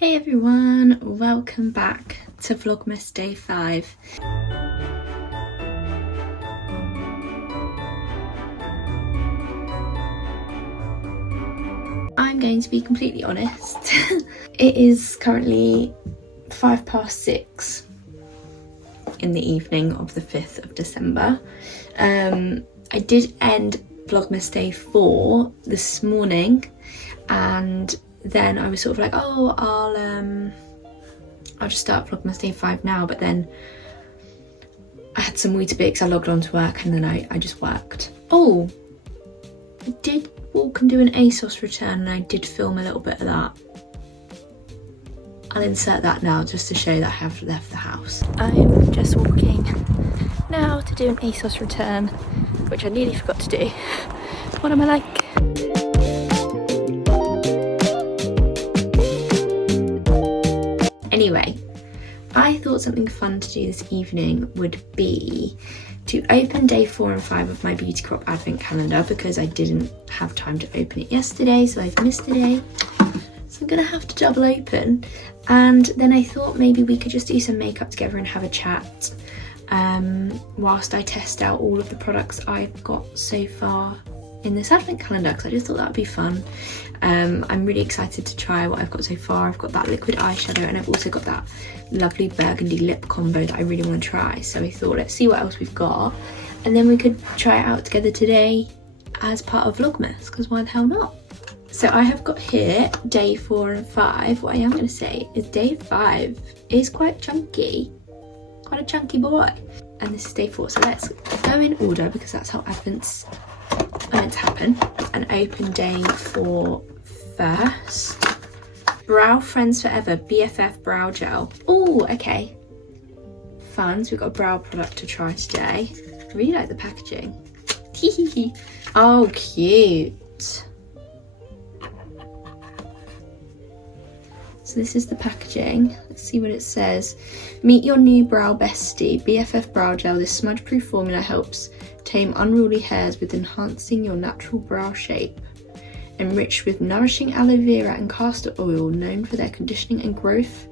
Hey everyone, welcome back to Vlogmas Day 5. I'm going to be completely honest. It is currently 6:05 in the evening of the 5th of December. I did end Vlogmas Day 4 this morning, and then I was sort of like, oh, I'll just start Vlogmas Day 5 now, but then I had some Weetabix, I logged on to work, and then I just worked. Oh, I did walk and do an ASOS return, and I did film a little bit of that. I'll insert that now just to show that I have left the house. I'm just walking now to do an ASOS return, which I nearly forgot to do. What am I like? Anyway, I thought something fun to do this evening would be to open day 4 and 5 of my Beauty Crop advent calendar, because I didn't have time to open it yesterday, so I've missed a day. So I'm gonna have to double open. And then I thought maybe we could just do some makeup together and have a chat whilst I test out all of the products I've got so far in this advent calendar, because I just thought that would be fun. I'm really excited to try what I've got so far. I've got that liquid eyeshadow, and I've also got that lovely burgundy lip combo that I really want to try. So I thought, let's see what else we've got, and then we could try it out together today as part of Vlogmas, because why the hell not? So I have got here day 4 and 5. What I am going to say is day 5 is quite chunky, quite a chunky boy, and this is day 4. So let's go in order, because that's how advents are meant to happen, and open day 4 first. Brow Friends Forever BFF Brow Gel. Oh, okay. Fun. So we've got a brow product to try today. I really like the packaging. Oh, cute. So this is the packaging. Let's see what it says. Meet your new brow bestie. BFF Brow Gel. This smudge-proof formula helps tame unruly hairs with enhancing your natural brow shape. Enriched with nourishing aloe vera and castor oil, known for their conditioning and growth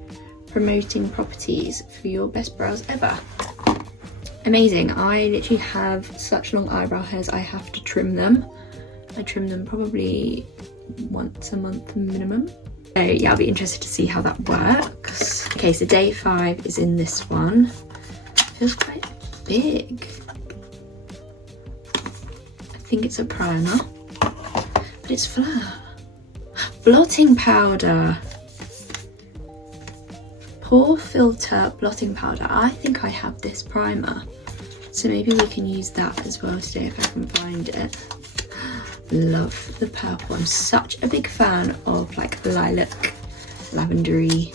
promoting properties, for your best brows ever. Amazing. I literally have such long eyebrow hairs, I have to trim them. I trim them probably once a month minimum. So yeah, I'll be interested to see how that works. Okay, so day 5 is in this one. Feels quite big. I think it's a primer, but it's flat. Blotting powder. Pore Filter Blotting Powder. I think I have this primer, so maybe we can use that as well today if I can find it. Love the purple. I'm such a big fan of like lilac, lavendery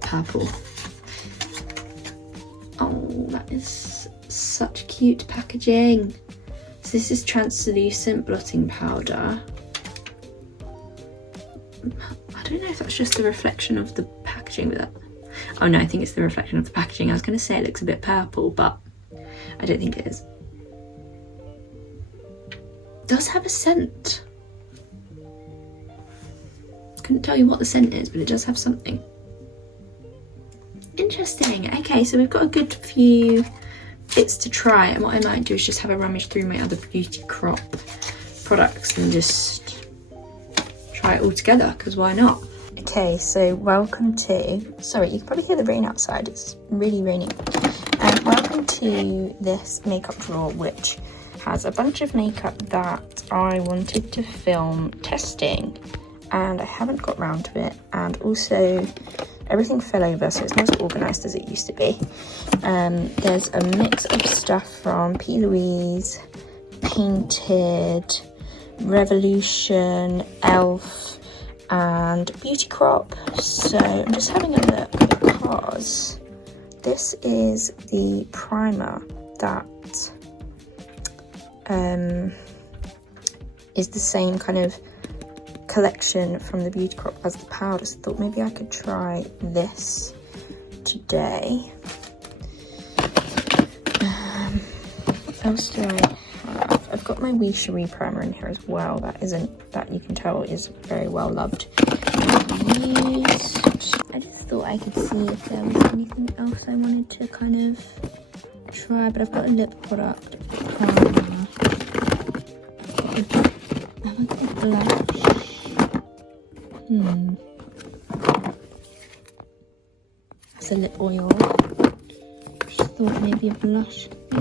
purple. Oh, that is such cute packaging. So this is translucent blotting powder. I don't know if that's just the reflection of the packaging with it. Oh no, I think it's the reflection of the packaging. I was going to say it looks a bit purple, but I don't think it is. It does have a scent. Couldn't tell you what the scent is, but it does have something. Interesting. Okay, so we've got a good few bits to try, and what I might do is just have a rummage through my other Beauty Crop products and just try it all together, because why not? Okay, so welcome to, sorry, you can probably hear the rain outside, it's really raining. Welcome to this makeup drawer, which has a bunch of makeup that I wanted to film testing, and I haven't got round to it, and also everything fell over, so it's not as organised as it used to be. There's a mix of stuff from P. Louise, Painted, Revolution, Elf, and Beauty Crop. So I'm just having a look, because this is the primer that is the same kind of collection from the Beauty Crop as the powder, so I thought maybe I could try this today. What else do I have? I've got my Wee Cherie primer in here as well. That you can tell is very well loved. These I could see if there was anything else I wanted to kind of try, but I've got a lip product primer. Have I got a blush? That's a lip oil. Just thought maybe a blush would be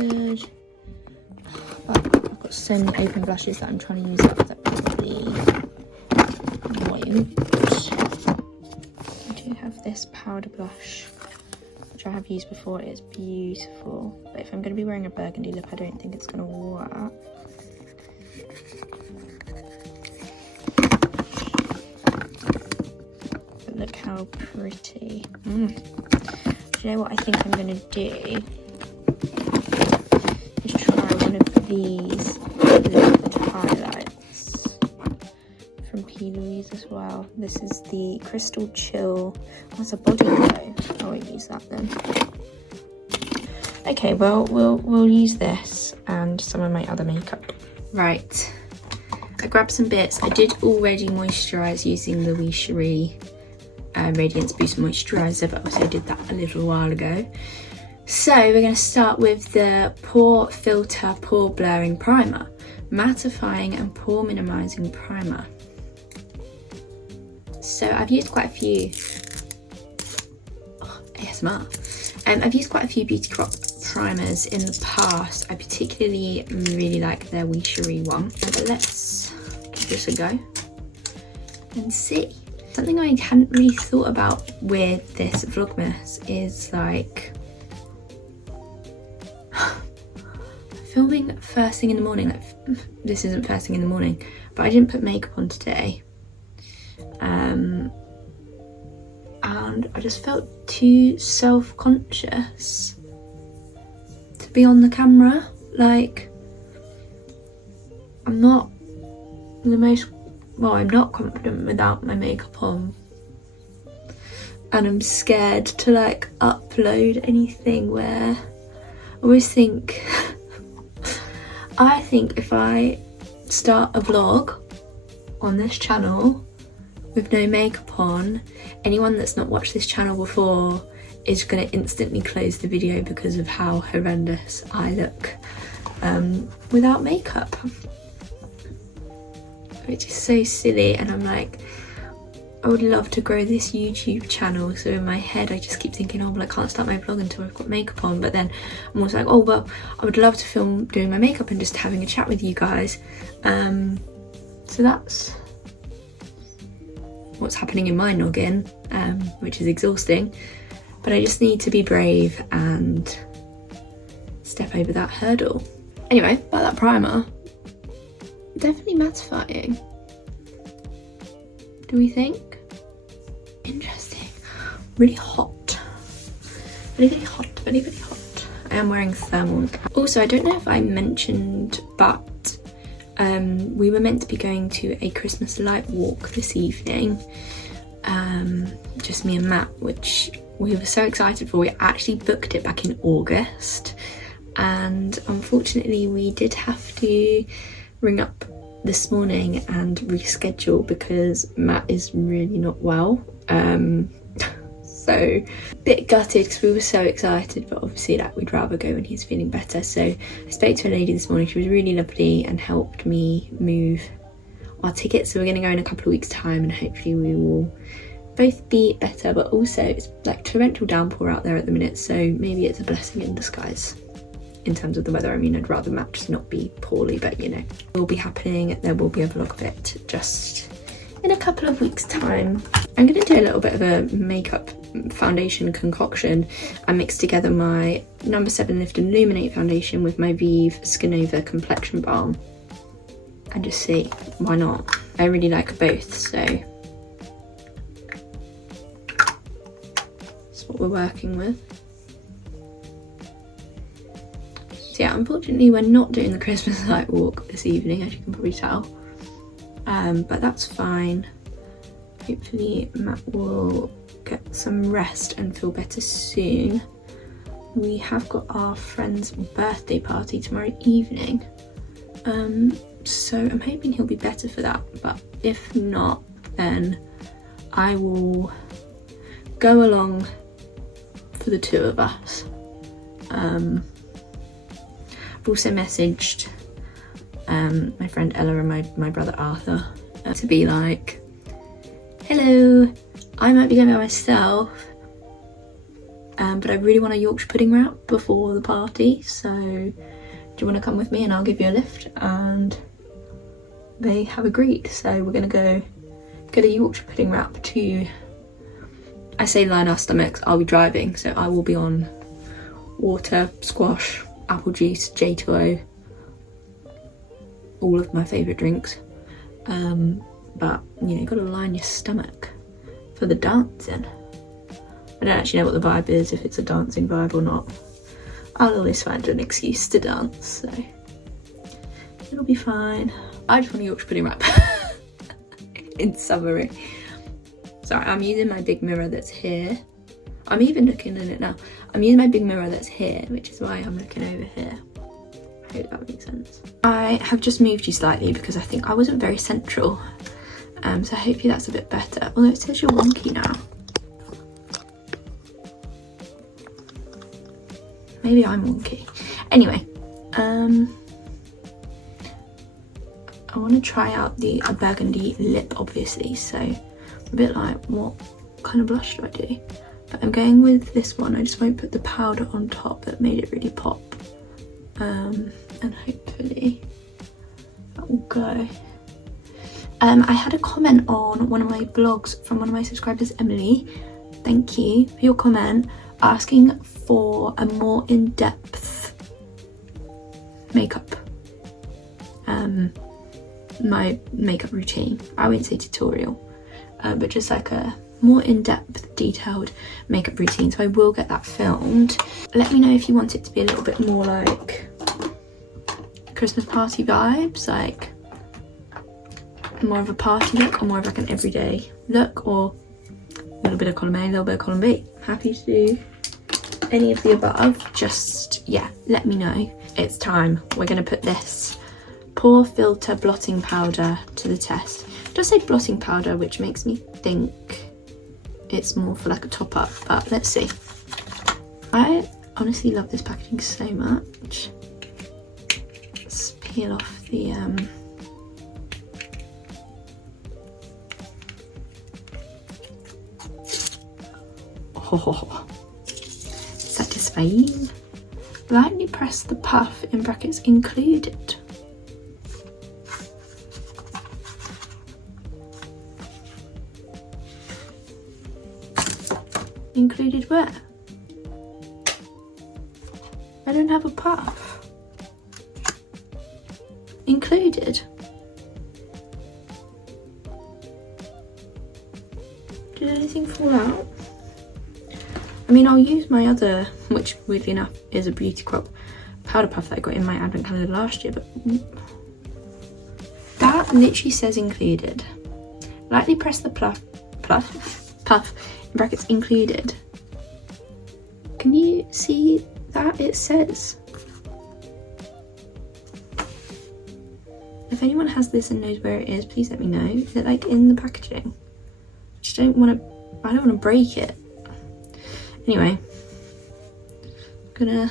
good. But I've got so many open blushes that I'm trying to use up that probably won't. I do have this powder blush, which I have used before. It's beautiful, but if I'm going to be wearing a burgundy lip, I don't think it's going to work. But look how pretty. Do you know what I think I'm going to do? Is try one of these liquid highlights from P. Louise as well. This is the Crystal Chill. That's a body glow. I won't use that then. Okay, well we'll use this and some of my other makeup. Right, I grabbed some bits. I did already moisturise using the Wee Cherie Radiance Boost Moisturiser, but also did that a little while ago. So we're going to start with the Pore Filter Pore Blurring Primer, Mattifying and Pore Minimising Primer. So I've used quite a few ASMR. I've used quite a few Beauty Crop primers in the past. I particularly really like their Wee Cherie one. But let's give this a go and see. Something I hadn't really thought about with this Vlogmas is like filming first thing in the morning. Like, this isn't first thing in the morning, but I didn't put makeup on today. And I just felt too self-conscious to be on the camera. Like, I'm not I'm not confident without my makeup on, and I'm scared to like upload anything where I always think I think if I start a vlog on this channel with no makeup on, anyone that's not watched this channel before is going to instantly close the video because of how horrendous I look without makeup, which is so silly. And I'm like, I would love to grow this YouTube channel, so in my head I just keep thinking, oh well, I can't start my vlog until I've got makeup on, but then I'm also like, oh well, I would love to film doing my makeup and just having a chat with you guys. So that's what's happening in my noggin, which is exhausting, but I just need to be brave and step over that hurdle. Anyway, about that primer, definitely mattifying. Do we think? Interesting. Really hot. Really hot, really, really hot. I am wearing thermals. Also, I don't know if I mentioned, but we were meant to be going to a Christmas light walk this evening. Just me and Matt, which we were so excited for. We actually booked it back in August, and unfortunately we did have to ring up this morning and reschedule because Matt is really not well. So a bit gutted because we were so excited, but obviously like we'd rather go when he's feeling better. So I spoke to a lady this morning. She was really lovely and helped me move our tickets. So we're going to go in a couple of weeks time, and hopefully we will both be better. But also it's like torrential downpour out there at the minute, so maybe it's a blessing in disguise in terms of the weather. I mean, I'd rather Matt just not be poorly, but you know, it will be happening. There will be a vlog of it just in a couple of weeks time. I'm going to do a little bit of a makeup foundation concoction. I mixed together my No. 7 Lift and Illuminate foundation with my Vive Skinova complexion balm and just see, why not? I really like both, so that's what we're working with. So yeah, unfortunately we're not doing the Christmas light walk this evening, as you can probably tell, but that's fine. Hopefully Matt will get some rest and feel better soon. We have got our friend's birthday party tomorrow evening, so I'm hoping he'll be better for that, but if not, then I will go along for the two of us. I've also messaged my friend Ella and my brother Arthur to be like, hello, I might be going by myself, but I really want a Yorkshire pudding wrap before the party, so do you want to come with me and I'll give you a lift? And they have agreed, so we're gonna go get a Yorkshire pudding wrap to, I say line our stomachs, I'll be driving, so I will be on water, squash, apple juice, J2O, all of my favourite drinks. But you know, you've got to line your stomach for the dancing. I don't actually know what the vibe is, if it's a dancing vibe or not. I'll always find an excuse to dance, so it'll be fine. I just want a Yorkshire pudding wrap. In summary. Sorry, I'm using my big mirror that's here. I'm even looking in it now. I'm using my big mirror that's here, which is why I'm looking over here. I hope that makes sense. I have just moved you slightly because I think I wasn't very central. So hopefully that's a bit better. Although it says you're wonky now. Maybe I'm wonky. Anyway, I want to try out the burgundy lip, obviously, so I'm a bit like, what kind of blush do I do? But I'm going with this one. I just won't put the powder on top that made it really pop. And hopefully that will go. I had a comment on one of my vlogs from one of my subscribers, Emily. Thank you for your comment, asking for a more in-depth makeup. My makeup routine. I won't say tutorial, but just like a more in-depth, detailed makeup routine. So I will get that filmed. Let me know if you want it to be a little bit more like Christmas party vibes, like more of a party look, or more of like an everyday look, or a little bit of column A, a little bit of column B. Happy to do any of the above. Just, yeah, let me know. It's time. We're gonna put this Pore Filter blotting powder to the test. It does say blotting powder, which makes me think it's more for like a top up, but let's see. I honestly love this packaging so much. Let's peel off the oh, satisfying. Lightly press the puff in brackets included. Included where? I don't have a puff. Included? Did anything fall out? I mean, I'll use my other, which weirdly enough is a Beauty Crop powder puff that I got in my advent calendar last year, but that literally says included. Lightly press the puff in brackets included. Can you see that? It says. If anyone has this and knows where it is, please let me know. Is it like in the packaging? I don't want to break it. Anyway, I'm gonna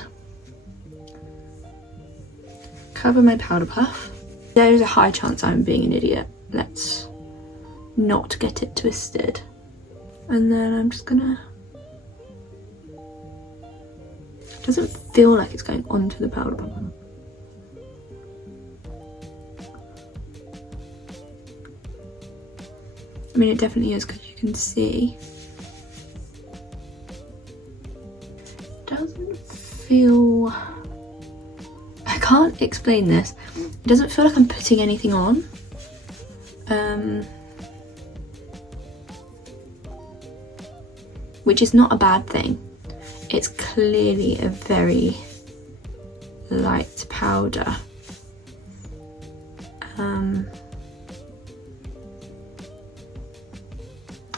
cover my powder puff. There's a high chance I'm being an idiot. Let's not get it twisted. And then I'm just gonna, it doesn't feel like it's going onto the powder puff. I mean, it definitely is, because you can see. It doesn't feel, I can't explain this. It doesn't feel like I'm putting anything on. Which is not a bad thing. It's clearly a very light powder.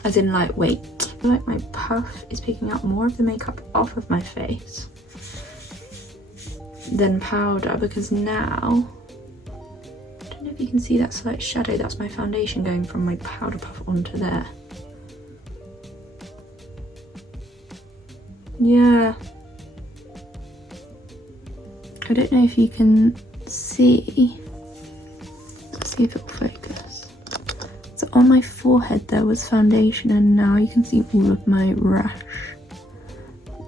As in lightweight. I feel like my puff is picking up more of the makeup off of my face than powder, because now, I don't know if you can see that slight shadow, that's my foundation going from my powder puff onto there. Yeah. I don't know if you can see. Let's see if it'll focus. So on my forehead there was foundation, and now you can see all of my rash.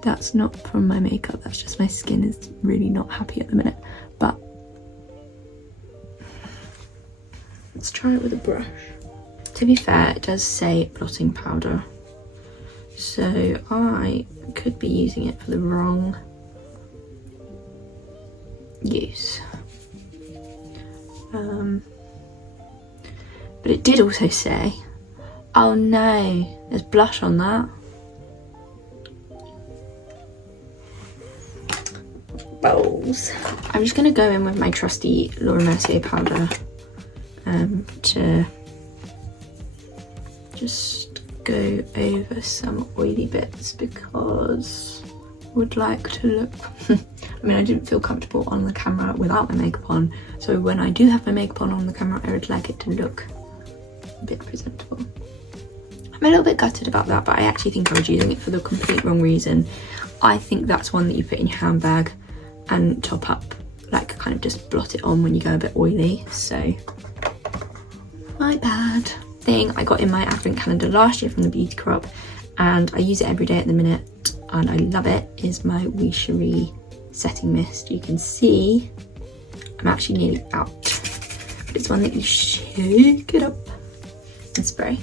That's not from my makeup, that's just my skin is really not happy at the minute. But let's try it with a brush. To be fair, it does say blotting powder, so I could be using it for the wrong use. But it did also say, oh no, there's blush on that. Balls. I'm just going to go in with my trusty Laura Mercier powder to just go over some oily bits, because I would like to look I mean, I didn't feel comfortable on the camera without my makeup on, so when I do have my makeup on the camera, I would like it to look a bit presentable. I'm a little bit gutted about that, but I actually think I was using it for the complete wrong reason. I think that's one that you put in your handbag and top up, like kind of just blot it on when you go a bit oily, so my bad. Thing I got in my advent calendar last year from the Beauty Co-op, and I use it every day at the minute and I love it, is my We Cherie setting mist. You can see I'm actually nearly out, but it's one that you shake it up and spray.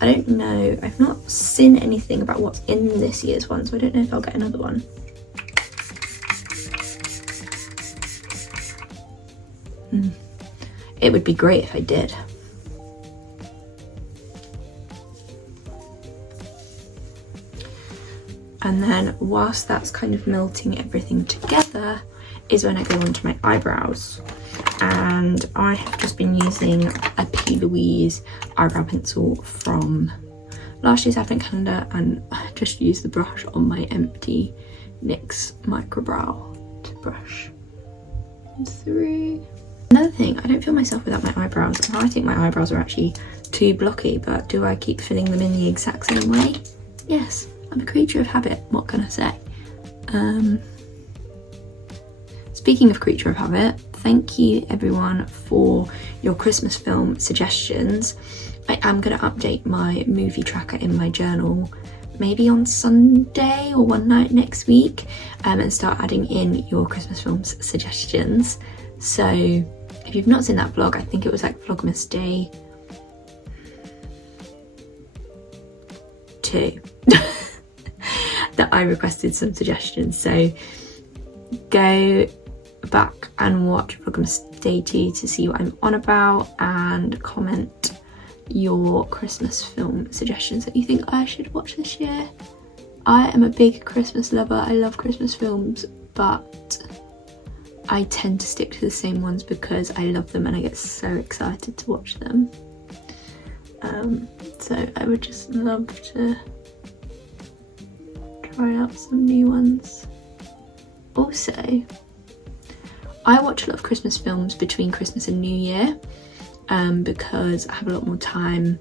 I don't know, I've not seen anything about what's in this year's one, so I don't know if I'll get another one. It would be great if I did. And then whilst that's kind of melting everything together is when I go onto my eyebrows. And I have just been using a P. Louise eyebrow pencil from last year's advent calendar, and I just used the brush on my empty NYX microbrow to brush through. Another thing, I don't feel myself without my eyebrows. I think my eyebrows are actually too blocky, but do I keep filling them in the exact same way? Yes. I'm a creature of habit, what can I say? Speaking of creature of habit, thank you everyone for your Christmas film suggestions. I am going to update my movie tracker in my journal maybe on Sunday or one night next week, and start adding in your Christmas films suggestions. So if you've not seen that vlog, I think it was like Vlogmas Day 2. that I requested some suggestions, so go back and watch Vlogmas Day 2 to see what I'm on about, and comment your Christmas film suggestions that you think I should watch this year. I am a big Christmas lover, I love Christmas films, but I tend to stick to the same ones because I love them and I get so excited to watch them. So I would just love to try out some new ones. Also, I watch a lot of Christmas films between Christmas and New Year, because I have a lot more time.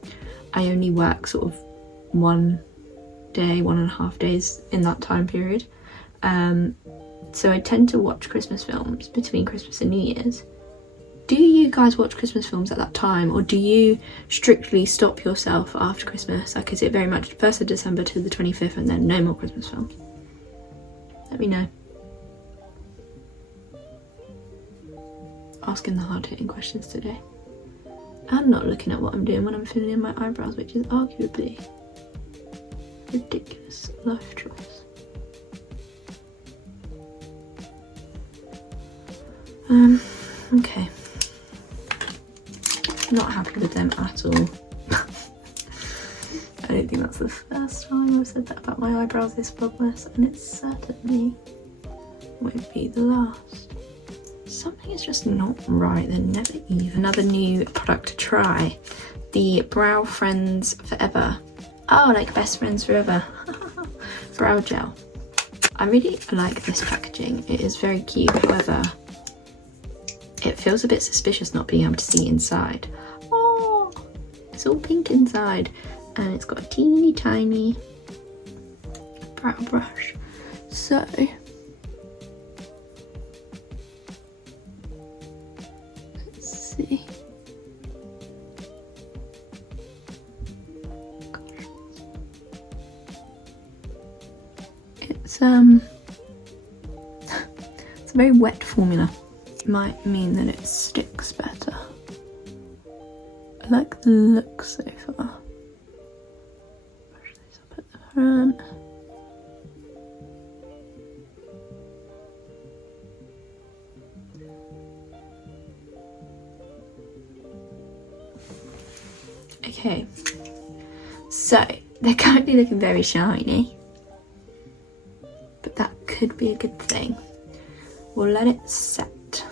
I only work sort of 1 day, 1.5 days in that time period. So I tend to watch Christmas films between Christmas and New Year's. Do you guys watch Christmas films at that time, or do you strictly stop yourself after Christmas? Like, is it very much 1st of December to the 25th and then no more Christmas films? Let me know. Asking the hard-hitting questions today. And not looking at what I'm doing when I'm filling in my eyebrows, which is arguably a ridiculous life choice. Okay. Not happy with them at all. I don't think that's the first time I've said that about my eyebrows this Vlogmas, and it certainly won't be the last. Something is just not right, they're never even. Another new product to try, the Brow Friends Forever. Oh, like best friends forever. Brow gel. I really like this packaging, it is very cute, however, it feels a bit suspicious not being able to see inside. Oh, it's all pink inside, and it's got a teeny tiny brow brush. So let's see. It's it's a very wet formula. It might mean that it sticks better. I like the look so far. Brush these up at the front. Okay, so they're currently looking very shiny, but that could be a good thing. We'll let it set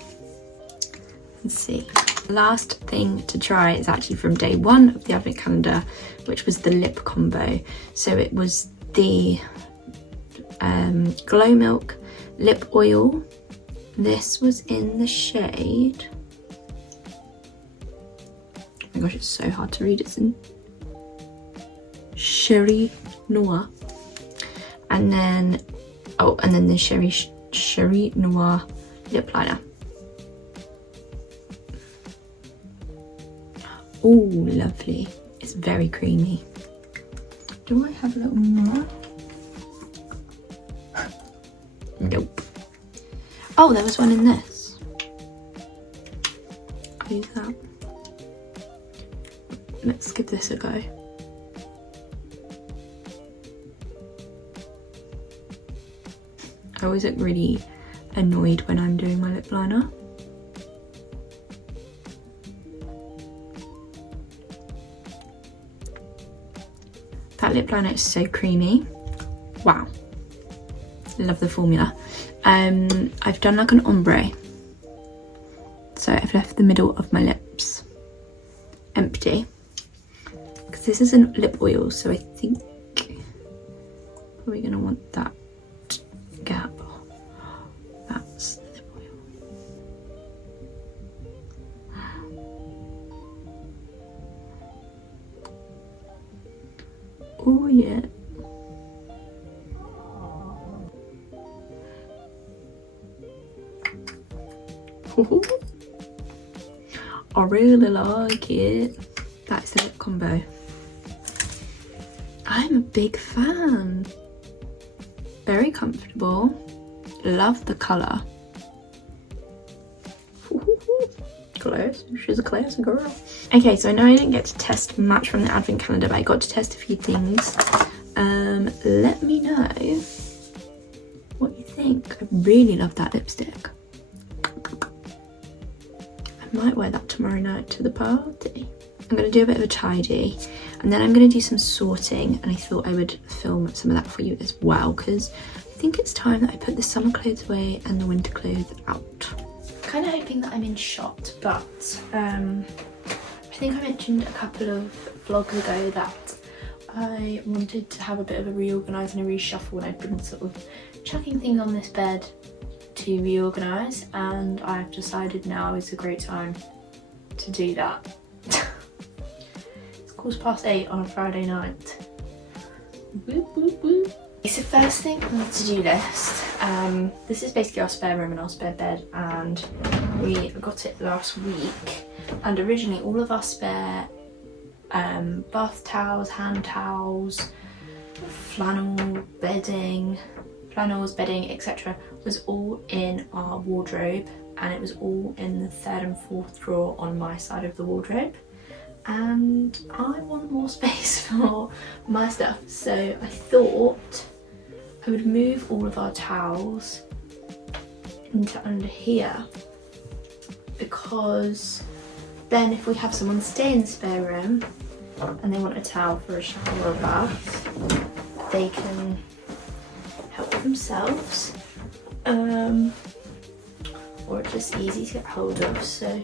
and see. The last thing to try is actually from day 1 of the advent calendar, which was the lip combo. So it was the Glow Milk lip oil. This was in the shade, oh my gosh, it's so hard to read. It's in Cherie Noir, and then the Cherie Noir lip liner. Oh, lovely. It's very creamy. Do I have a little more? Nope. Oh, there was one in this. I'll use that. Let's give this a go. I always look really annoyed when I'm doing my lip liner. That lip liner is so creamy. Wow. Love the formula. I've done like an ombre. So I've left the middle of my lips empty. Because this is a lip oil, so I think probably gonna want that gap. That's the lip oil. Oh yeah. I really like it. That's the lip combo. I'm a big fan. Very comfortable. Love the colour. Close. She's a classy girl. Okay, so I know I didn't get to test much from the advent calendar, but I got to test a few things. Let me know what you think. I really love that lipstick. I might wear that tomorrow night to the party. I'm going to do a bit of a tidy, and then I'm going to do some sorting, and I thought I would film some of that for you as well, because I think it's time that I put the summer clothes away and the winter clothes out. Kind of hoping that I'm in shot, but I think I mentioned a couple of vlogs ago that I wanted to have a bit of a reorganise and a reshuffle, and I've been sort of chucking things on this bed to reorganise, and I've decided now is a great time to do that. It's 8:15 on a Friday night. Woo, woo, woo. So first thing on the to-do list, this is basically our spare room and our spare bed, and we got it last week, and originally all of our spare bath towels, hand towels, flannels, bedding, etc. was all in our wardrobe, and it was all in the 3rd and 4th drawer on my side of the wardrobe, and I want more space for my stuff, so I thought I would move all of our towels into under here, because then if we have someone stay in the spare room and they want a towel for a shower or a bath, they can help themselves, or it's just easy to get hold of. So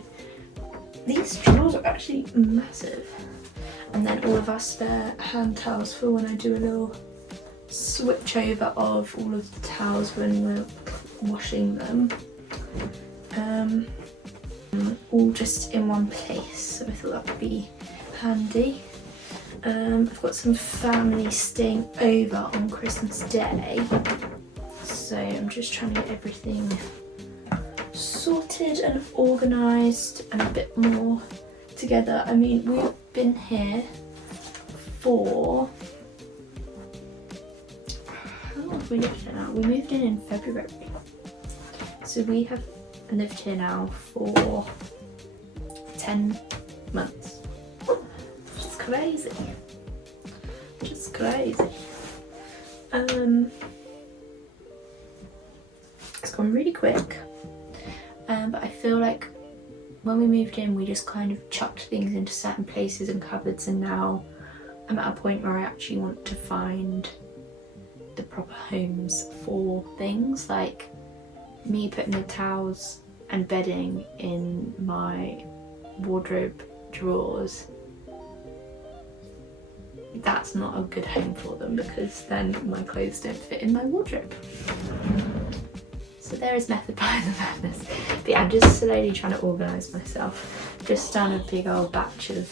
these drawers are actually massive, and then all of our spare hand towels for when I do a little switch over of all of the towels when we're washing them, all just in one place, so I thought that would be handy. I've got some family staying over on Christmas Day, So I'm just trying to get everything sorted and organised and a bit more together. I mean, we've been here for, how long have we lived here now? We moved in February. So we have lived here now for 10 months. Just crazy. Just crazy. It's gone really quick. But I feel like when we moved in, we just kind of chucked things into certain places and cupboards, and now I'm at a point where I actually want to find the proper homes for things, like me putting the towels and bedding in my wardrobe drawers. That's not a good home for them, because then my clothes don't fit in my wardrobe. So there is method behind the madness. But yeah, I'm just slowly trying to organise myself. Just done a big old batch of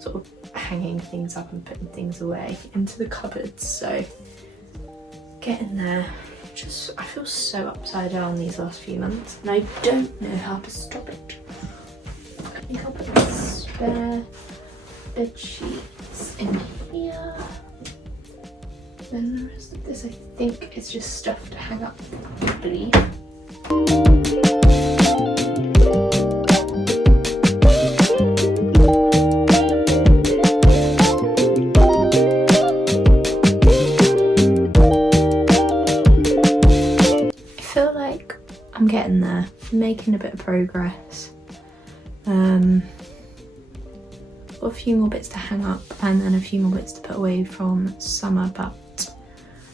sort of hanging things up and putting things away into the cupboards. So getting there. I feel so upside down these last few months, and I don't know how to stop it. I think I'll put my spare bed sheets in here. Then the rest of this, I think, is just stuff to hang up, I believe. I feel like I'm getting there, I'm making a bit of progress. Got a few more bits to hang up and then a few more bits to put away from summer, but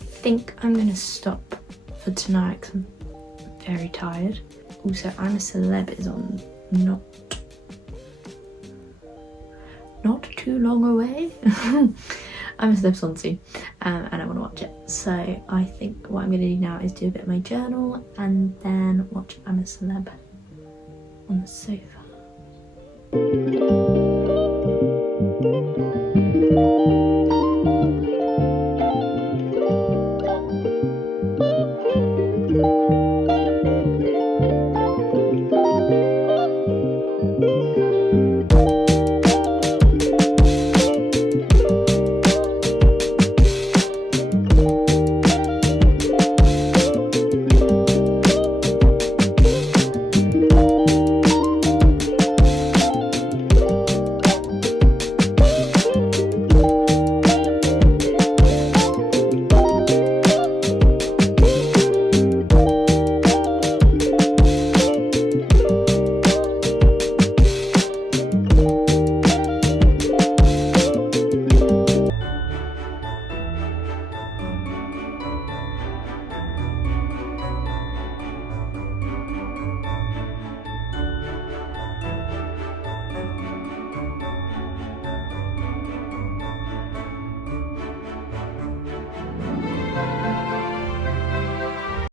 I think I'm going to stop for tonight because I'm very tired. Also, I'm a Celeb is on not too long away. I'm a Celeb's on soon, and I want to watch it. So I think what I'm going to do now is do a bit of my journal and then watch I'm a Celeb on the sofa.